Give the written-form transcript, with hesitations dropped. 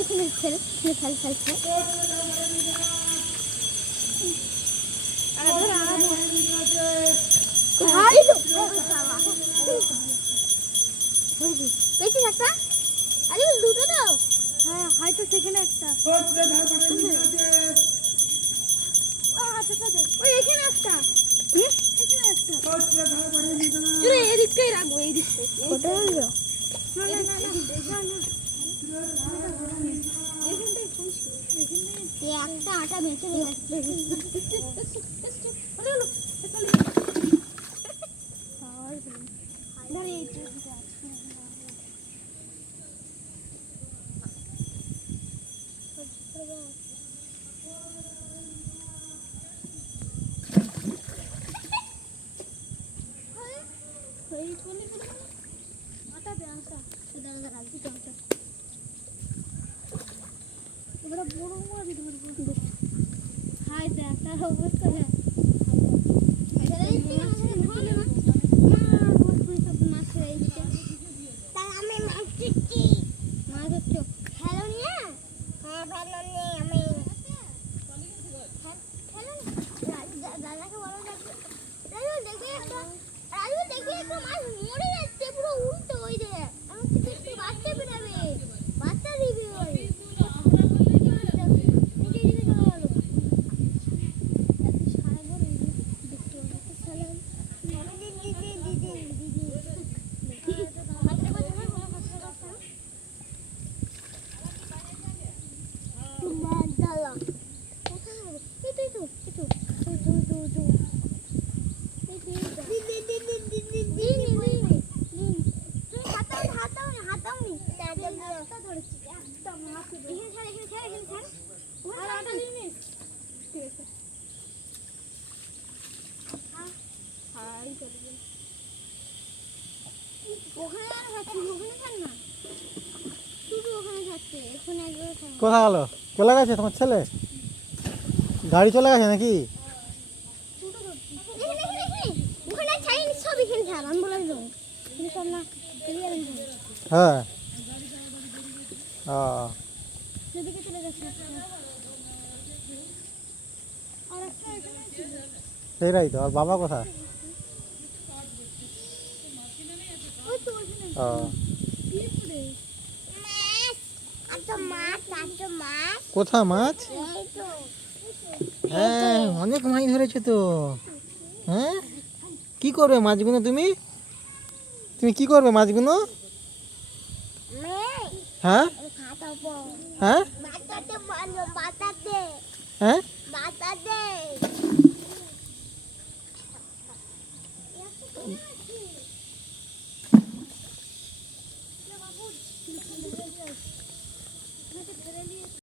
এখানে fail fail fail fail পেয়েছিস একটা? আরে দুটো তো। হ্যাঁ হয়তো সেখানে একটা। ওই এখানে একটা। এখানে একটা। চলো এদিকটাই রাখবো এই দিকটা। ওটা হলো। একটা আটা বেঁচে গেছে। হাই দেখা অবস্থা কোথায় গেল? চলে গেছে তোমার ছেলে? গাড়ি চলে গেছে নাকি? হ্যাঁ সেটাই তো। আর বাবা কোথায়? কোথা মাছ? হ্যাঁ অনেক মাছ ধরেছো তো। হ্যাঁ কি করবে মাছগুলো তুমি? তুমি কি করবে মাছগুলো? হ্যাঁ হ্যাঁ হ্যাঁ